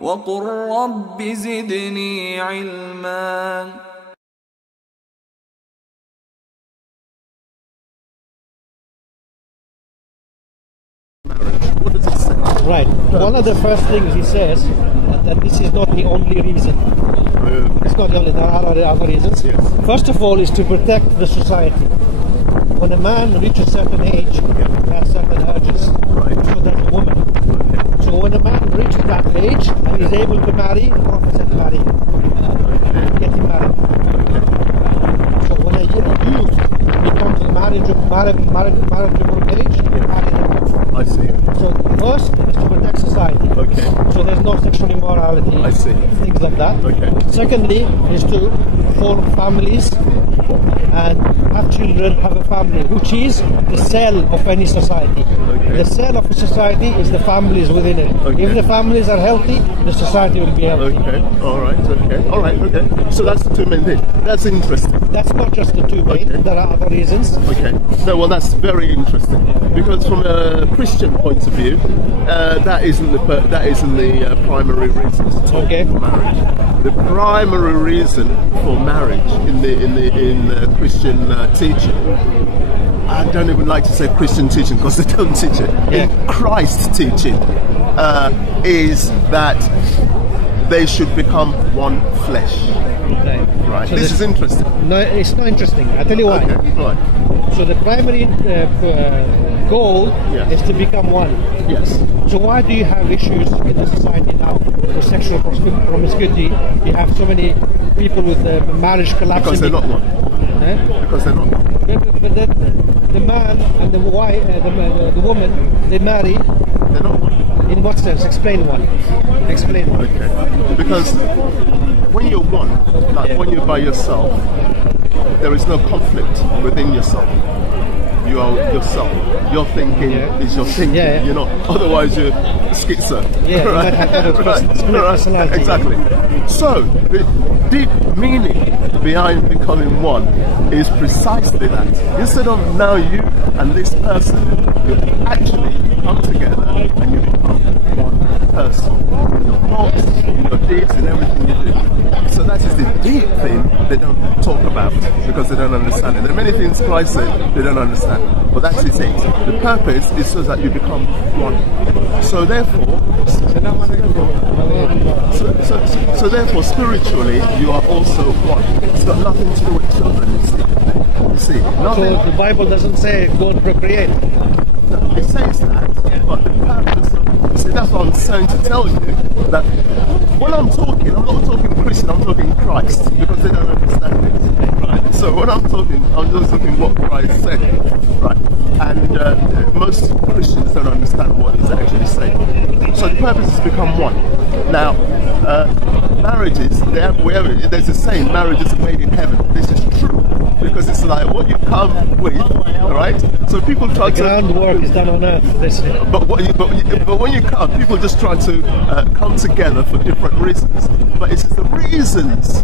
وقل رب زدني علما. What does it say? Right. One of the first things he says that this is not the only reason. It's not the only. There are other reasons. Yes. First of all, is to protect the society. When a man reaches a certain age, he has certain urges. Right. So does a woman. Okay. So when a man reaches that age and is able to marry, the Prophet said marry him. Get him married. So when a youth becomes a marriageable age, marry him. I see. So first is to protect society. Okay. So there's no sexual immorality. I see. Things like that. Okay. Secondly is to form families and have children, have a family, which is the cell of any society. Okay. The cell of a society is the families within it. Okay. If the families are healthy, the society will be healthy. Okay. All right. Okay. All right. Okay. So that's the two main things. That's interesting. That's not just the two main. Okay. There are other reasons. Okay. No, well, that's very interesting because from a Christian point of view, that isn't the primary reason to talk for marriage. The primary reason for marriage in Christian teaching, I don't even like to say Christian teaching because they don't teach it. Yeah. In Christ's teaching, is that they should become one flesh. Right. So this is interesting. No, it's not interesting. I'll tell you why. Okay. Right. So the primary goal is to become one. Yes. So why do you have issues in the society now with sexual promiscuity? You have so many people with marriage collapsing. Because they're not one. Because they're not one. But the man and the wife, the woman, they marry. They're not one. In what sense? Explain one. Explain one. Okay. Because when you're one, like when you're by yourself, there is no conflict within yourself. You are yourself. Your thinking is your thinking. Yeah. You're not. Otherwise, you're schizo. Yeah. Right. Right. Exactly. So the deep meaning behind becoming one is precisely that. Instead of now you and this person, you actually come together and you become one person. In your thoughts, in your deeds, in everything you do. So that is the deep thing they don't talk about because they don't understand it. There are many things Christ said they don't understand, but that is it. The purpose is so that you become one. So therefore, spiritually, you are also one. It's got nothing to do with children, you see. Nothing. So the Bible doesn't say go and procreate. No, it says that, but the purpose of see, that's what I'm trying to tell you, that when I'm not talking Christian, I'm talking Christ, because they don't understand it, right? So when I'm talking, I'm just talking what Christ said, right? And most Christians don't understand what he's actually saying. So the purpose is to become one. Now, marriages, there's a saying, marriages are made in heaven. This is true, because it's like what you come with, all right? So people try to... groundwork is done on earth. But when you come, people just try to come together for different reasons. But it's the reasons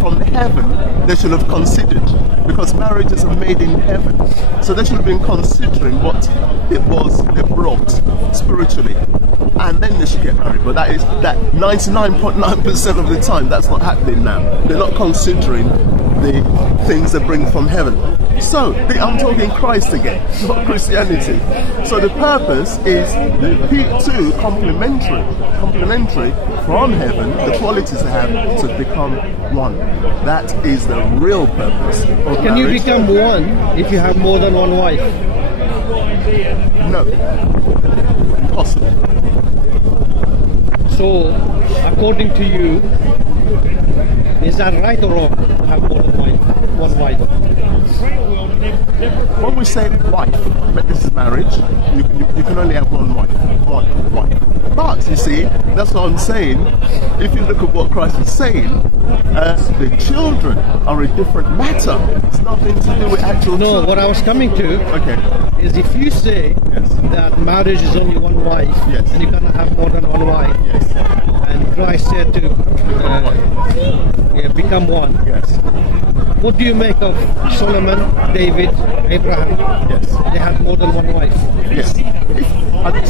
from heaven they should have considered, because marriages are made in heaven. So they should have been considering what it was they brought spiritually, and then they should get married. But that 99.9% of the time, that's not happening now. They're not considering the things they bring from heaven. So I'm talking Christ again, not Christianity. So the purpose is to complementary from heaven, the qualities they have to become one. That is the real purpose of marriage. Can you become one if you have more than one wife? No. Impossible. So, according to you, is that right or wrong to have more than one wife? When we say wife, this is marriage, you can only have one wife. But you see, that's what I'm saying. If you look at what Christ is saying, the children are a different matter. It's nothing to do with actual children. What I was coming to is if you say that marriage is only one wife, and you cannot have more than one wife, and Christ said to become one. What do you make of Solomon, David, Abraham? Yes. They had more than one wife. Yes.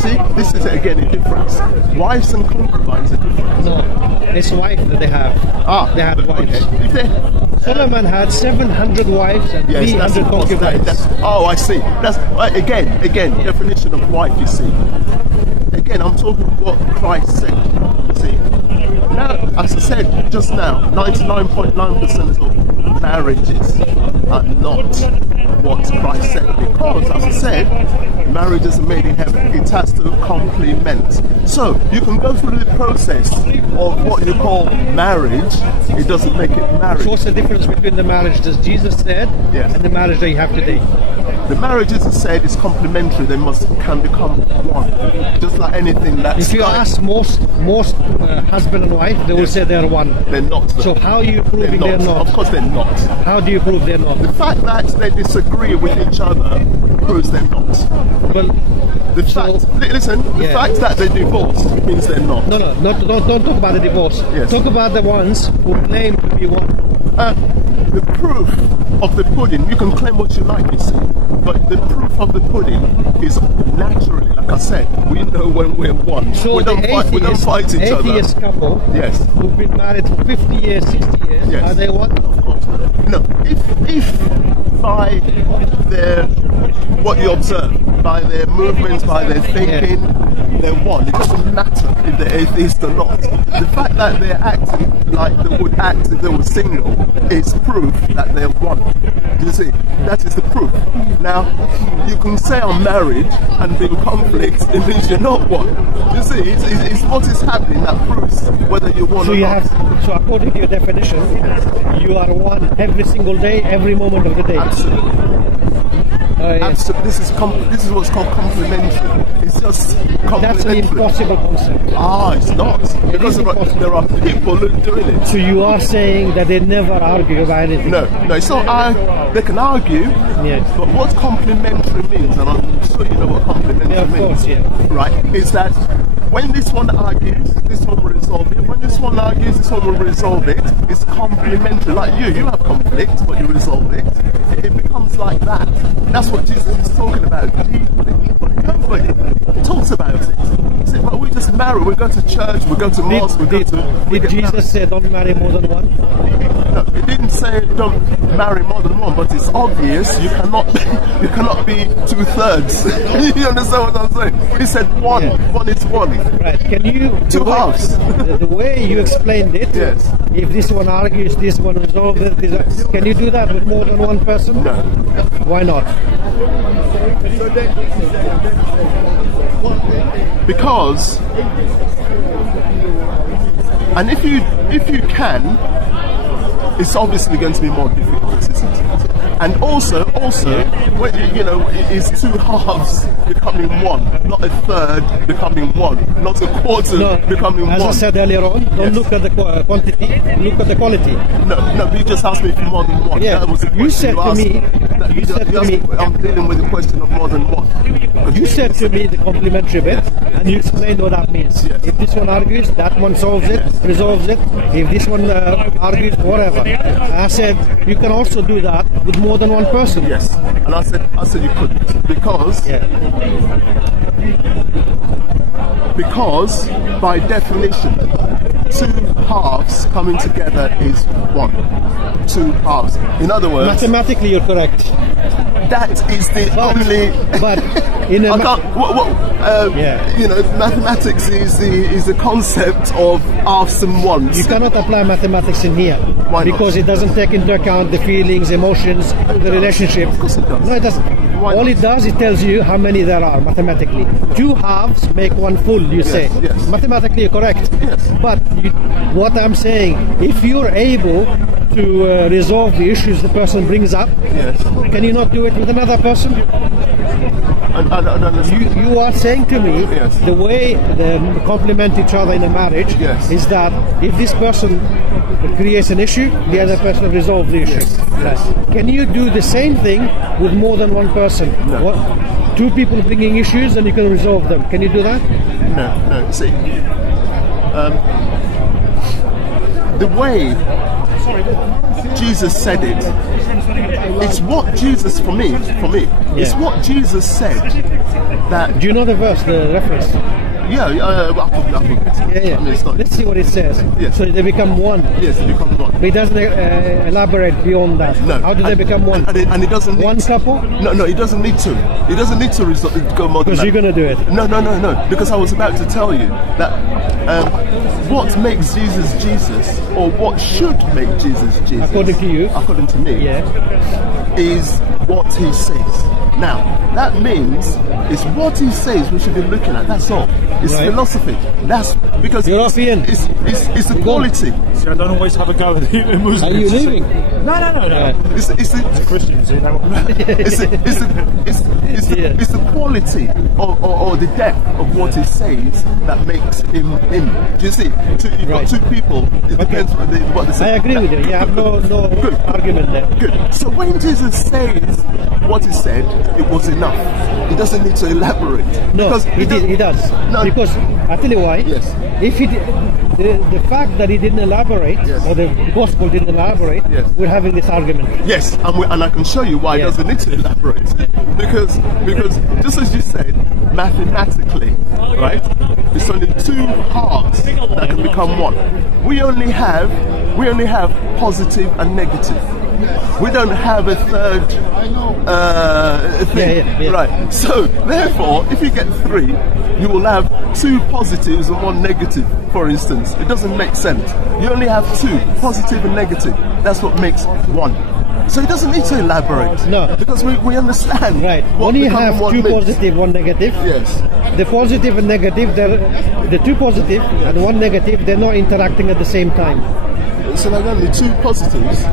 See, this is again a difference. Wives and concubines are different. No, it's wife that they have. They had wives. Okay. If they, Solomon had 700 wives and yes, 300 concubines. Oh, I see. That's again, definition of wife. You see. Again, I'm talking what Christ said. You see. Now, as I said just now, 99.9% of marriages are not what Christ said, because, as I said, marriages are made in heaven. It has to complement. So you can go through the process of what you call marriage. It doesn't make it marriage. So what's the difference between the marriage that Jesus said Yes. and the marriage that you have today? The marriage, as I said, is complementary. They can become one, just like anything that's. If you like, ask most husband and wife, they will say they're one. they're not. So how are you proving they're not? Of course, they're not. How do you prove they're not? The fact that they disagree with each other proves they're not. Well, The fact, listen, the fact that they divorce means they're not. no, don't talk about the divorce. Yes. Talk about the ones who claim to be one. The proof of the pudding, you can claim what you like, you see, but the proof of the pudding is naturally, like I said, we know when we're one. So we don't fight each other. atheist couple Yes. who've been married for 50 years, 60 years, Yes. are they one? Of course. No, if by their, what you observe, by their movements, by their thinking, they're one. It doesn't matter if they're atheist or not. The fact that they're acting like they would act if they were single is proof that they're one. You see, that is the proof. Now, you can say I'm married and be in conflict, it means you're not one. You see, it's what is happening that proves whether you're one So or you not. so according to your definition, you are one every single day, every moment of the day. Absolutely. Yes. Absolutely. This is what's called complementary. It's just complementary. That's an impossible concept. It's not. Because there are people who are doing it. So you are saying that they never argue about anything? No, it's not. They can argue, Yes. but what complementary means, and I'm sure you know what complementary Yeah, of means, course, yeah. right, is that when this one argues, this one will resolve it. When this one argues, this one will resolve it. It's complementary. Like you have conflict, but you resolve it. It becomes like that. That's what Jesus is talking about deeply. Nobody talks about it. See, but we just marry, we go to church, we go to mosque, Did Jesus say don't marry more than one? No, it didn't say don't marry more than one, but it's obvious you cannot be 2/3. You understand what I'm saying? He said one. Yeah. One is one. Right. Can you Two halves. The way you explained it, Yes. if this one argues, this one resolves it, can you do that with more than one person? No. Why not? Because, and if you can, it's obviously going to be more difficult, isn't it? And also, when it's two halves becoming one, not a third becoming one, not a quarter becoming as one. I said earlier on, don't look at the quantity, look at the quality. No, but you just asked me for more than one. Yeah, That was the question you said to asked. me. You said to me. I'm dealing with the question of more than one. You said to me the complementary bit, and you explained what that means. Yes. If this one argues, that one solves it, resolves it. If this one argues, whatever. I said you can also do that with more than one person. Yes, and I said you couldn't because by definition, two halves coming together is one. Two halves. In other words, Mathematically, you're correct. that is the only. But in a I can't. Mathematics is the concept of halves and ones. you cannot apply mathematics in here. Why not? Because it doesn't take into account the feelings, emotions, the relationship. Of course it does. No, it doesn't. Why All not? it does, it tells you how many there are mathematically. Two halves make one full, you say. yes. Mathematically, you're correct. Yes. But what I'm saying, if you're able to resolve the issues the person brings up, Yes. can you not do it with another person? I don't understand. You are saying to me Yes. the way they complement each other in a marriage Yes. is that if this person creates an issue, the other person resolves the issue. Right. Can you do the same thing with more than one person? No. Two people bringing issues and you can resolve them. Can you do that? No. See, the way Jesus said it. It's what Jesus, for me, it's what Jesus said that. Do you know the verse, the reference? Yeah, I Yeah. I mean, it's not, Let's see what it says. Yes. So they become one. yes, they become one. But it doesn't elaborate beyond that. No. How do they become one? And it doesn't need One couple? No, it doesn't need to. It doesn't need to go more than Because that. you're going to do it. No. Because I was about to tell you that what makes Jesus Jesus, or what should make Jesus Jesus, According to you. according to me, Yeah. is what he says. Now, that means it's what he says we should be looking at. That's all. It's Right. philosophy. That's because You're off, Ian. it's the quality. See, I don't always have a go at the Muslims. Are you leaving? No. Right. It's the Christians, you know. it's the quality or the depth of what he says that makes him him. Do you see? You've got Right. two people. It depends what they say. I agree with you. You have no argument there. Good. So when Jesus says what he said, it was enough. He doesn't need to elaborate. No, Because he does. No. Because I tell you why. Yes. If he did, the fact that he didn't elaborate, Yes. or the gospel didn't elaborate, Yes. we're having this argument. Yes, and I can show you why Yeah. he doesn't need to elaborate. Because just as you said, mathematically, right? It's only two halves that can become one. We only have positive and negative. We don't have a third thing, Yeah. right? So therefore, if you get three, you will have two positives and one negative. For instance, it doesn't make sense. You only have two, positive and negative. That's what makes one. So he doesn't need to elaborate. No. Because we understand. Right. What When you becoming have one two means. positive, one negative, Yes. the positive and negative, the two positive and one negative, they're not interacting at the same time. So there are only two positives.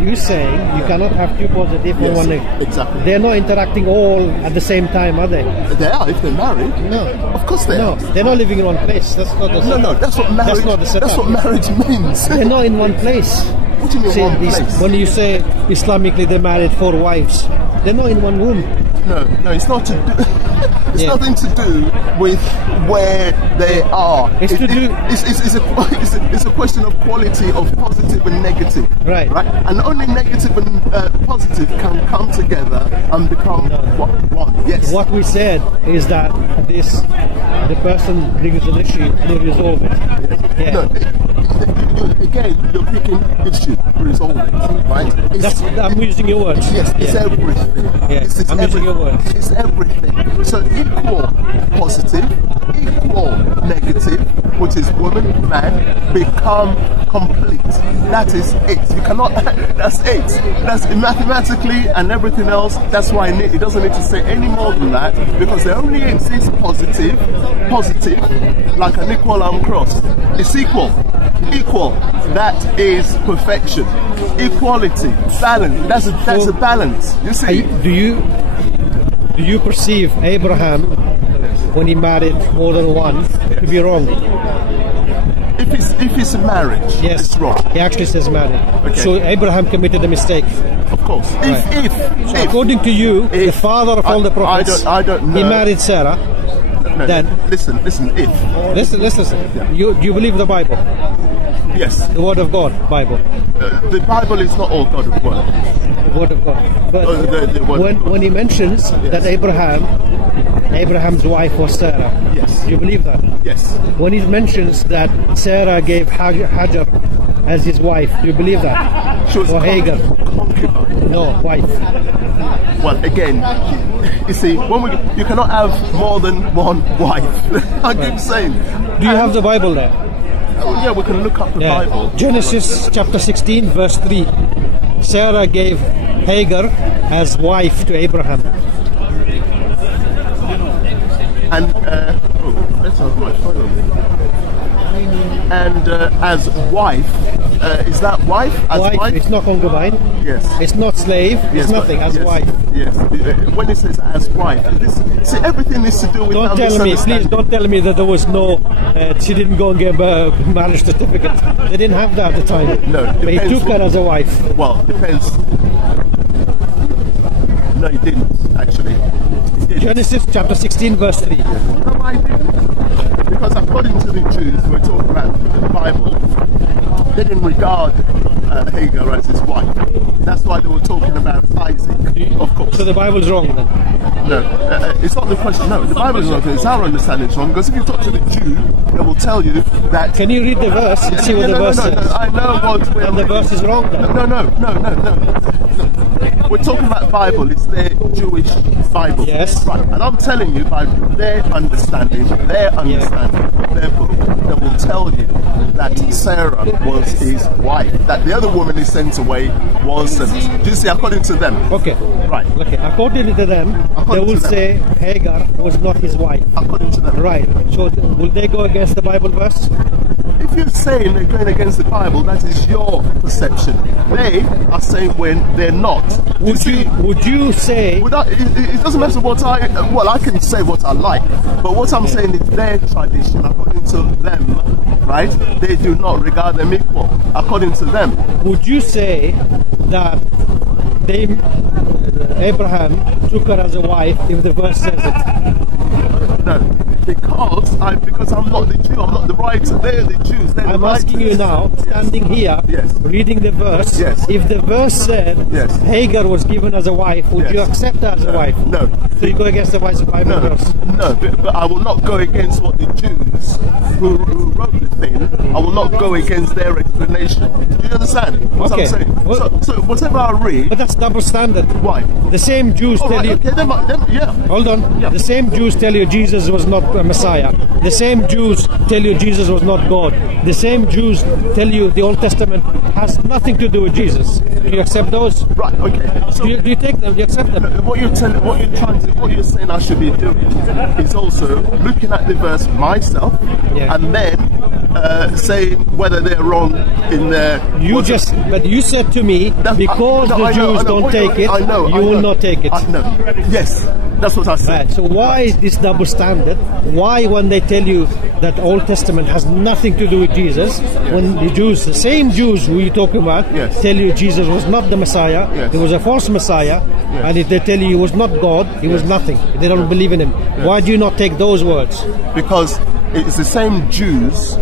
You're saying you cannot have two positive and Yes, one negative. exactly. They're not interacting all at the same time, are they? They are if they're married. No. Of course they No, are. they're not living in one place. That's not the No, that's what marriage. That's not the setup. That's what marriage means. They're not in one place. What do you mean See, one place? when you say Islamically they married 4 wives, they're not in one room. No, it's not to do. It's Yeah. nothing to do with where they are. It's to do- It's a question of quality of positive and negative. Right. And only negative and positive can come together and become one. Yes. What we said is that the person brings an issue and they resolve it. Yeah. No, you're picking issue, resolve it, right? I'm using your words. Yes, it's Yeah. everything. Yeah, It's I'm using your words. It's everything. So equal positive, equal negative, which is woman, man, become complete. That is it. You cannot. That's it. That's mathematically and everything else. That's why it doesn't need to say any more than that, because there only exists positive, like an equal arm cross. It's equal. That is perfection. Equality, balance. That's a balance. You see? Do you perceive Abraham, when he married more than one, to be wrong? If it's a marriage, Yes. it's wrong. He actually says married. Okay. So Abraham committed a mistake. Of course. Right. If According to you, the If- father of all the prophets, I don't know. he married Sarah. No, Then listen. If let's listen. You believe the Bible, yes, the Word of God, Bible, the Bible is not all God of word. the Word of God. But The word of God. when he mentions that Abraham's wife was Sarah, Yes. do you believe that? Yes. When he mentions that Sarah gave Hagar as his wife, do you believe that? She was Or Hagar? concubine. No, wife. Well, again, you see, you cannot have more than one wife. I keep saying. Do you have the Bible there? Oh, yeah, we can look up the Yeah. Bible. Genesis chapter 16, verse 3. Sarah gave Hagar as wife to Abraham. And let's have my phone on me. And as wife, is that wife? As Wife, it's not concubine. Yes. It's not slave. Yes, It's nothing. but- As yes, wife. Yes. When it says as wife, see, everything needs to do with Don't our tell me, please misunderstanding. don't tell me that there was no, she didn't go and get a marriage certificate. They didn't have that at the time. No, But he depends took her as a wife. Well, depends. No, he didn't, actually. He didn't. Genesis chapter 16, verse 3. No, I didn't. Because according to the Jews, we're talking about the Bible, they didn't regard Hagar as his wife. That's why they were talking about Isaac, of course. So the Bible's wrong then? No, it's not the question. No, the Bible is wrong. It's our understanding it's wrong. Because if you talk to the Jew, they will tell you that. Can you read the verse and see what the verse says? I know what. And the verse is wrong then? No. We're talking about Bible. It's their Jewish Bible. Yes. Right. And I'm telling you, by their understanding, their book, they will tell you that Sarah was his wife. That the other woman he sent away wasn't. Do you see? According to them. Okay. Right. Okay. According to them, they will say Hagar was not his wife. According to them. Right. So will they go against the Bible verse? If you're saying they're going against the Bible, that is your perception. They are saying when they're not. Would you say? It doesn't matter what I can say what I like, but what I'm saying is their tradition. According to them, right? They do not regard them equal. According to them. Would you say that Abraham took her as a wife if the verse says it? No, because I'm not the Jew, I'm not the writer. They're the Jews. They're I'm the asking writers. you now, standing here, Yes. reading the verse. Yes. If the verse said Yes. Hagar was given as a wife, would Yes. you accept her as a wife? No. So you go against the Bible verse? No, but I will not go against what the Jews who wrote the thing, I will not go against their explanation. Do you understand what Okay. I'm saying? Well- So whatever I read, But that's double standard. why? The same Jews tell you. Okay, then, yeah. Hold on. Yeah. The same Jews tell you Jesus was not a Messiah. The same Jews tell you Jesus was not God. The same Jews tell you the Old Testament has nothing to do with Jesus. Do you accept those? Right, okay. So Do you take them? Do you accept them? what you're saying I should be doing is also looking at the verse myself, Yeah. and then saying whether they're wrong in their. But you said to me, because the Jews don't take it, you will not take it. No. Yes, that's what I said. Right. So why is this double standard? Why, when they tell you that Old Testament has nothing to do with Jesus, when the Jews, the same Jews who you're talking about, Yes. tell you Jesus was not the Messiah, Yes. he was a false Messiah, and if they tell you he was not God, he was nothing. They don't believe in him. Why do you not take those words? Because it's the same Jews,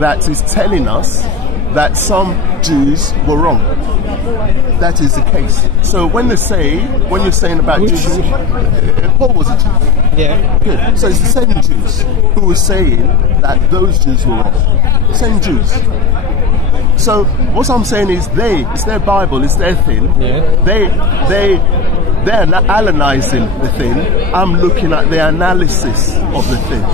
that is telling us that some Jews were wrong. That is the case. So when you're saying about Jews, Paul was a Jew. Yeah. Good. So it's the same Jews who were saying that those Jews were wrong. Same Jews. So what I'm saying is it's their Bible, it's their thing. Yeah. They're not analyzing the thing. I'm looking at the analysis of the thing.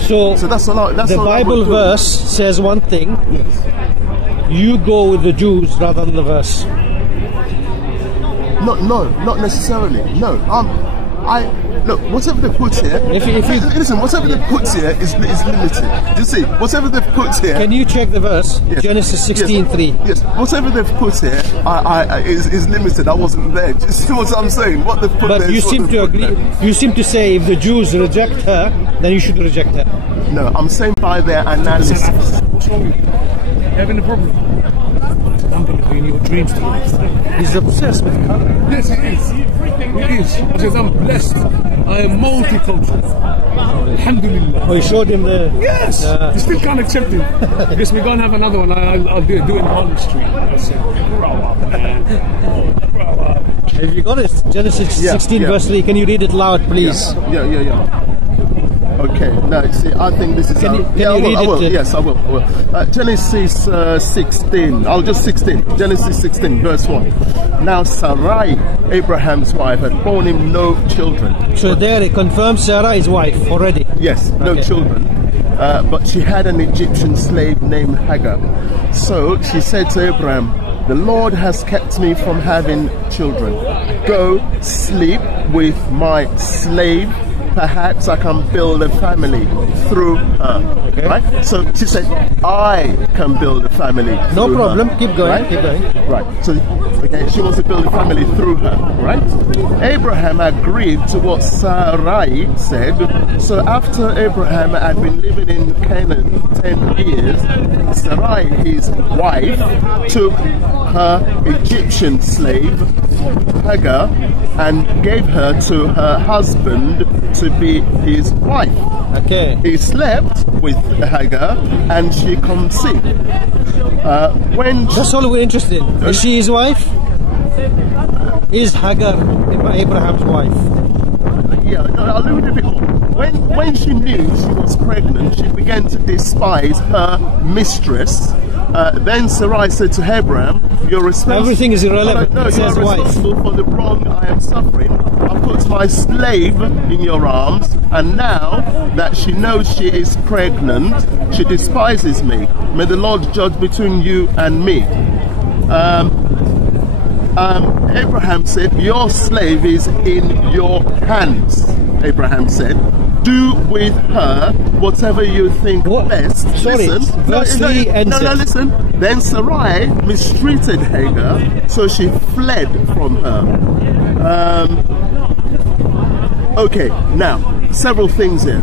So that's all. the Bible verse says one thing. Yes. You go with the Jews rather than the verse. No, not necessarily. No, look. Whatever they put here, listen. Whatever they put here is limited. You see, whatever they've put here. Can you check the verse? Yes. Genesis 16:3. Yes. Whatever they've put here, is limited. I wasn't there. Do you see what I'm saying? What they've put there. But you seem to agree. You seem to say if the Jews reject her, then you should reject her. No, I'm saying by their analysis. What's wrong with you? You having a problem? I'm going to be in your dreams tonight. He's obsessed with color. Yes, he is. He is. Because I'm blessed. I am multicultural. Alhamdulillah. Oh, you showed him the... Yes! You still can't accept it. Because we're going to have another one. I'll do it in Holland Street. I said, grow up, man. Grow up. Have you got it? Genesis 16 verse 3. Can you read it loud, please? Yeah. Okay, no, see, I think this is... Can you read I will. it? Yes, I will. Genesis 16. I'll just 16. Genesis 16, verse 1. Now Sarai, Abraham's wife, had borne him no children. So there it confirms Sarah is wife already. Yes, no children. But she had an Egyptian slave named Hagar. So she said to Abraham, "The Lord has kept me from having children. Go sleep with my slave. Perhaps I can build a family through her." Okay. Right? So she said, "I can build a family." No through problem. her. Keep going. Right? Keep going. Right. So she wants to build a family through her. Right? Abraham agreed to what Sarai said. So after Abraham had been living in Canaan 10 years, Sarai, his wife, took her Egyptian slave Hagar and gave her to her husband to be his wife. Okay. He slept with Hagar and she conceived. When That's all we're interested in. Is she his wife? Is Hagar Abraham's wife? Yeah, I'll leave it a bit more. When she knew she was pregnant, she began to despise her mistress. Then Sarai said to Abraham, "You're responsible." Everything is irrelevant. No, It you're says wife. responsible for the wrong I am suffering. I put my slave in your arms, and now that she knows she is pregnant, she despises me. May the Lord judge between you and me. Abraham said, "Your slave is in your hands." Abraham said, "Do with her whatever you think What? best." Sorry, Listen, verse 3 ends no, it. listen. Then Sarai mistreated Hagar, so she fled from her. Okay, now, several things here.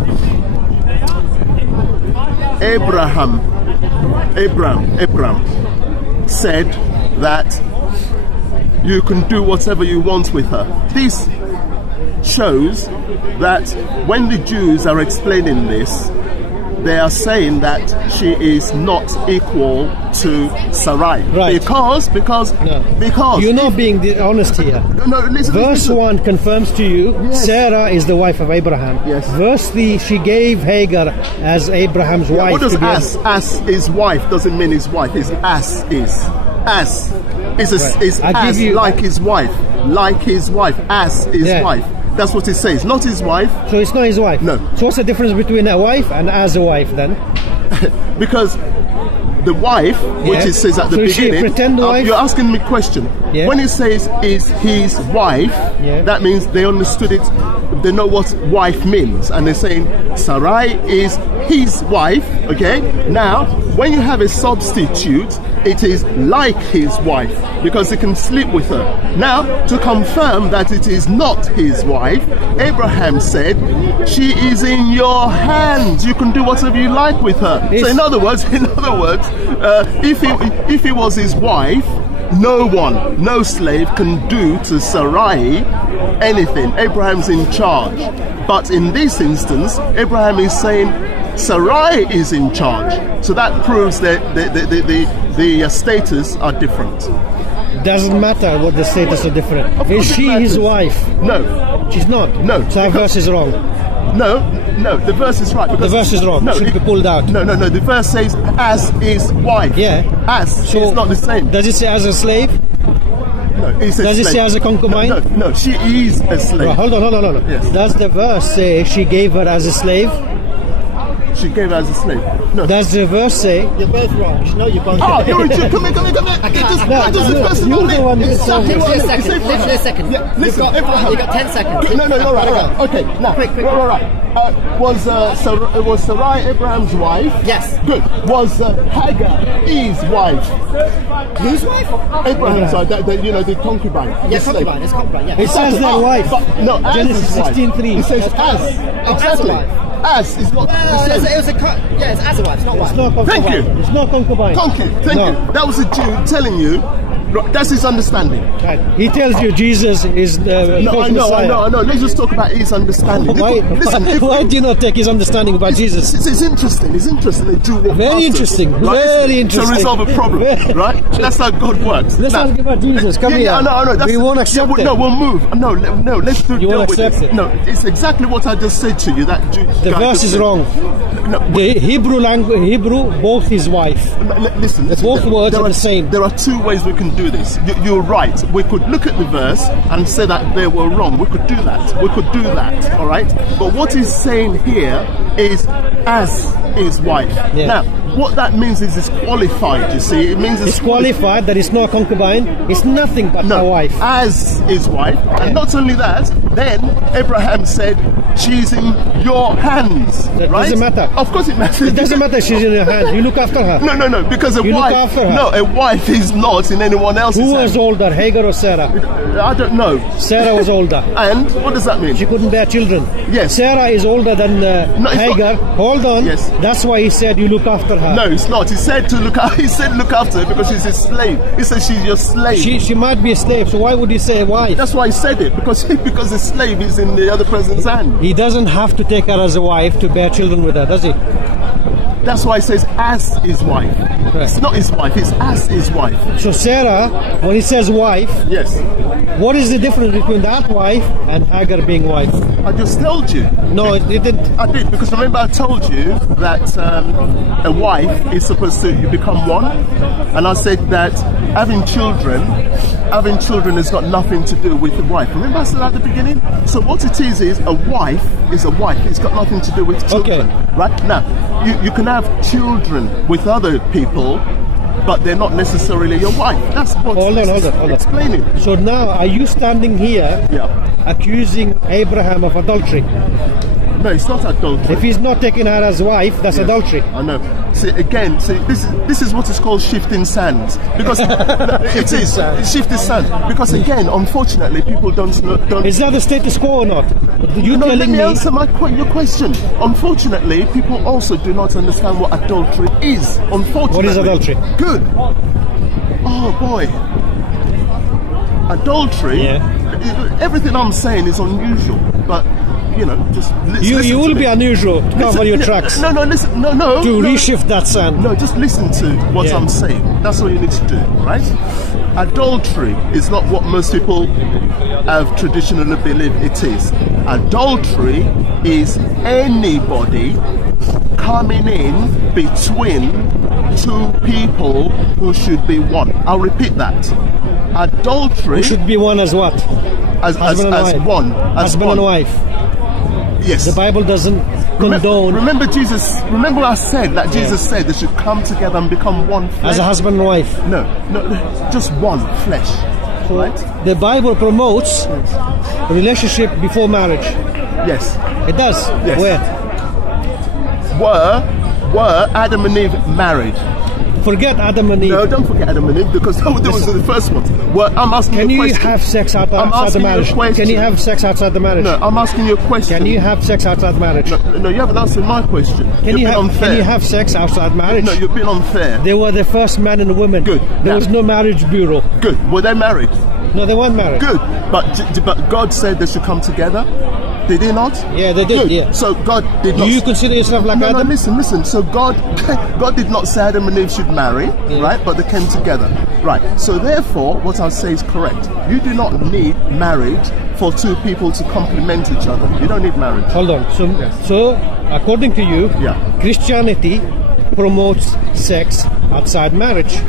Abraham said that you can do whatever you want with her. This shows that when the Jews are explaining this, they are saying that she is not equal to Sarai. Right. Because You're not being honest here. no, listen, Verse 1 confirms to you Sarah is the wife of Abraham. Yes. Verse 3, she gave Hagar as Abraham's wife. What does to be as his wife doesn't mean his wife. Is as is Right. is I give as you- like his wife, as his Yeah. wife. That's what it says, not his wife, So it's not his wife? No. So what's the difference between a wife and as a wife then? because the wife, which Yeah. it says at the So is she a beginning, pretend wife? you're asking me a question. Yeah. When it says is his wife, Yeah. that means they understood it. They know what wife means, and they're saying Sarai is his wife. Okay. Now, when you have a substitute, it is like his wife because he can sleep with her. Now, to confirm that it is not his wife, Abraham said, "She is in your hands. You can do whatever you like with her." So, in other words, if he was his wife, no slave can do to Sarai anything. Abraham's in charge. But in this instance, Abraham is saying Sarai is in charge. So that proves that the status are different. Doesn't matter what the status are different. Of Is course it she his matters. wife? No, She's not. No, So our verse is wrong. no, the verse is right. The Because verse is wrong. No, It should be pulled out. No, the verse says as his wife. Yeah. As. So It's not the same. Does it say as a slave? No, it says Does it say slave. as a concubine? No, she is a slave. Well, hold on. Yes. Does the verse say she gave her as a slave? She gave her as a slave. No. Does the verse say? You're both wrong. You know you're both Oh, wrong. you're in come here. Just no, person you're on the it. one who Stop said it. it. Literally a It's second. Abraham. Literally a second. Yeah, listen, Abraham. You got 10 seconds. No, right. Okay, now, Quick. right. Was Sarai Abraham's wife? Yes. Good. Was Hagar his wife? Whose wife? Abraham's wife, the concubine. Yeah, the slave. concubine. It's concubine, yeah. It says their wife. But, no, as Genesis his wife. 16:3. It says as. Exactly. wife. As is not the same. It's as a wife, it's not wife. It's not concubine. Thank you. It's not concubine. Thank you. That was a Jew telling you. That's his understanding. Right. He tells you Jesus is the No, false I Messiah. know. Let's just talk about his understanding. Why do you not take his understanding about Jesus? It's interesting. The Jew walk Very past us, interesting. right? Very interesting. To resolve a problem, Very right? That's how God works. Let's Now, ask about Jesus. Come here. I know. We won't accept it. No, we'll move. No. Let's do. You won't with accept this. it. No, it's exactly what I just said to you. That Jew The guy verse just is said. wrong. No, The Hebrew, both his wife. listen. both words are the same. There are two ways we can do this. You're right. We could look at the verse and say that they were wrong. We could do that. All right. But what he's saying here is as his wife. Yeah. Now, what that means is it's qualified. You see, it means It's qualified that it's not concubine. It's nothing but a wife. as his wife. And not only that, then Abraham said, "She's in your hands." That right? doesn't matter. Of course, it matters. It doesn't matter. She's in your hands. You look after her. No, because a You look wife. after her. No, a wife is not in anyone else's Who hands. was older, Hagar or Sarah? I don't know. Sarah was older. And what does that mean? She couldn't bear children. Yes. Sarah is older than No, it's Hagar. not. Hold on. Yes. That's why he said you look after her. No, it's not. He said to look. He said look after her because she's a slave. He said she's your slave. She might be a slave, so why would he say wife? That's why he said it, because the slave is in the other person's hand. He doesn't have to take her as a wife to bear children with her, does he? That's why he says as his wife. It's not his wife, it's as his wife. So Sarah, when he says wife, Yes. what is the difference between that wife and Hagar being wife? I just told you. No, it didn't. I did, because remember I told you that a wife is supposed to become one, and I said that having children has got nothing to do with the wife. Remember I said at the beginning? So what it is a wife is a wife. It's got nothing to do with children. Okay. Right? Now, you can have children with other people, but they're not necessarily your wife. That's what Hold on. explaining. So now, are you standing here Yeah. accusing Abraham of adultery? No, it's not adultery. If he's not taking her as wife, that's adultery. I know. See, this is what is called shifting sands, because it is shifting sand. Because again, unfortunately, people don't. Is that the status quo or not? You No, let telling me me? answer your question. Unfortunately, people also do not understand what adultery is. Unfortunately. What is adultery? Good. Oh boy. Adultery. Yeah. Everything I'm saying is unusual, but just listen. You will be unusual to cover your tracks. No, listen. No. To reshift that sand. No, just listen to what Yeah. I'm saying. That's all you need to do, right? Adultery is not what most people have traditionally believed it is. Adultery is anybody coming in between two people who should be one. I'll repeat that. Adultery We should be one as what? as Husband and wife. one. As Husband one. and wife. Yes. The Bible doesn't condone Remember I said that Jesus said they should come together and become one flesh. as a husband and wife. No, just one flesh. So Right? the Bible promotes a relationship before marriage. Yes. It does. Yes. Where? Were Adam and Eve married? Forget Adam and Eve. No, don't forget Adam and Eve, because that was the first one. Well, I'm asking Can you a you question. have sex outside the asking you a marriage? question. Can you have sex outside the marriage? No, I'm asking you a question. Can you have sex outside marriage? No, you haven't answered my question. Can you You've been unfair. can you have sex outside marriage? No, you've been unfair. They were the first man and woman. Good. There Now- was no marriage bureau. Good. Were they married? No, they weren't married. Good. But God said they should come together. Did he not? Yeah, they did. Good. Yeah. So God did Do not. you consider yourself like No, Adam? listen. So God did not say Adam and Eve should marry, right? But they came together, right? So therefore, what I'll say is correct. You do not need marriage for two people to complement each other. You don't need marriage. Hold on. So according to you, Yeah. Christianity promotes sex outside marriage.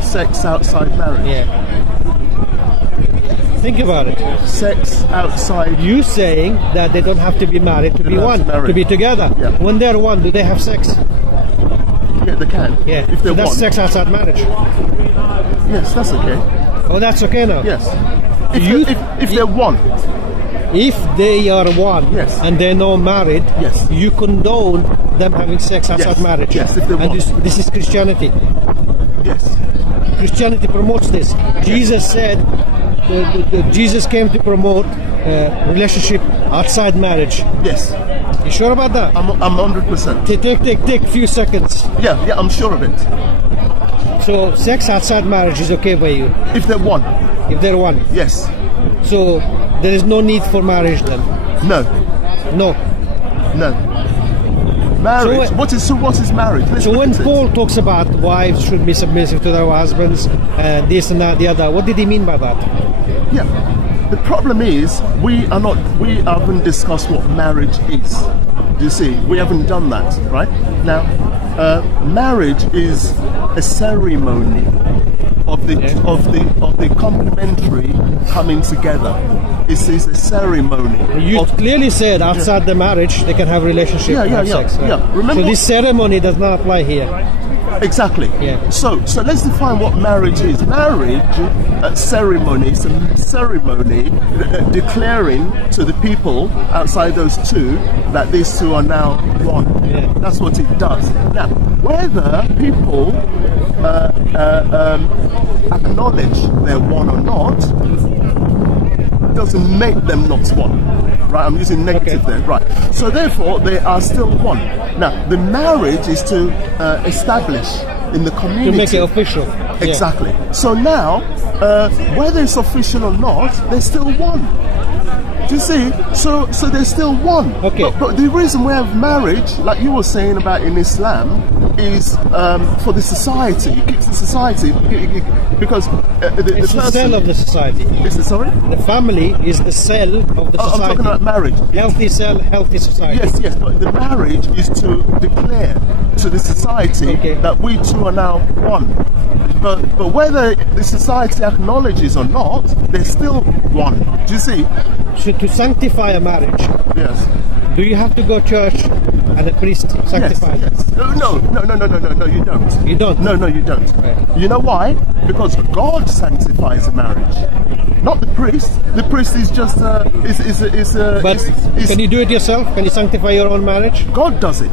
Sex outside marriage. Yeah. Think about it. Sex outside. You saying that they don't have to be married to be don't have one, to marry. to be together. Yeah. When they're one, do they have sex? Yeah, they can. Yeah. If they So that's want. sex outside marriage. Yes, that's okay. Oh, that's okay now. Yes. You- If they're one. If they are one Yes. and they're not married, Yes. you condone them having sex outside Yes. marriage. Yes, if they and want. this is Christianity. Yes. Christianity promotes this. Jesus said, Jesus came to promote relationship outside marriage. Yes. You sure about that? I'm 100%. Take a few seconds. Yeah, I'm sure of it. So sex outside marriage is okay by you If they're one. if they're one. Yes. So there is no need for marriage then. No. No. Marriage. So What is marriage? Let's So look when at it. Paul talks about wives should be submissive to their husbands, this and that, the other, what did he mean by that? Yeah. The problem is we haven't discussed what marriage is. You see, we haven't done that, right? Now, marriage is a ceremony of the complementary coming together. It is a ceremony. You clearly said outside the marriage they can have relationship, Yeah, have yeah, sex. yeah. Remember- So this ceremony does not apply here. Exactly. Yeah. So let's define what marriage is. Marriage ceremony is a ceremony declaring to the people outside those two that these two are now one. Yeah. That's what it does. Now, whether people acknowledge they're one or not doesn't make them not one. right? I'm using negative Okay. there, right? So therefore, they are still one. Now, the marriage is to establish in the community. To make it official. Yeah. Exactly. So now, whether it's official or not, they're still one. Do you see? So they're still one. Okay. But the reason we have marriage, like you were saying about in Islam, is for the society. It keeps the society because the It's the person cell of the society. is the sorry. The family is the cell of the I'm society. talking about marriage. Healthy cell, healthy society. Yes, but the marriage is to declare to the society Okay. that we two are now one. But whether the society acknowledges or not, they're still one. Do you see? So to sanctify a marriage, Yes. do you have to go to church and a priest sanctify? Yes. No, you don't. You don't? No, you don't. Right. You know why? Because God sanctifies a marriage, not the priest. The priest is just But can you do it yourself? Can you sanctify your own marriage? God does it.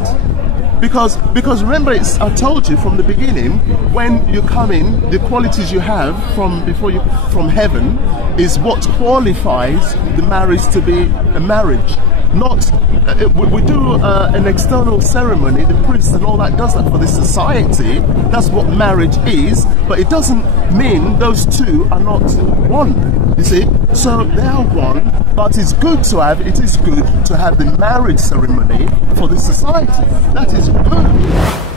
Because remember, I told you from the beginning, when you come in, the qualities you have from heaven is what qualifies the marriage to be a marriage. Not we do an external ceremony, the priest and all that does that for the society. That's what marriage is, but it doesn't mean those two are not one. You see, so they are one, but it is good to have the marriage ceremony for the society. That is good.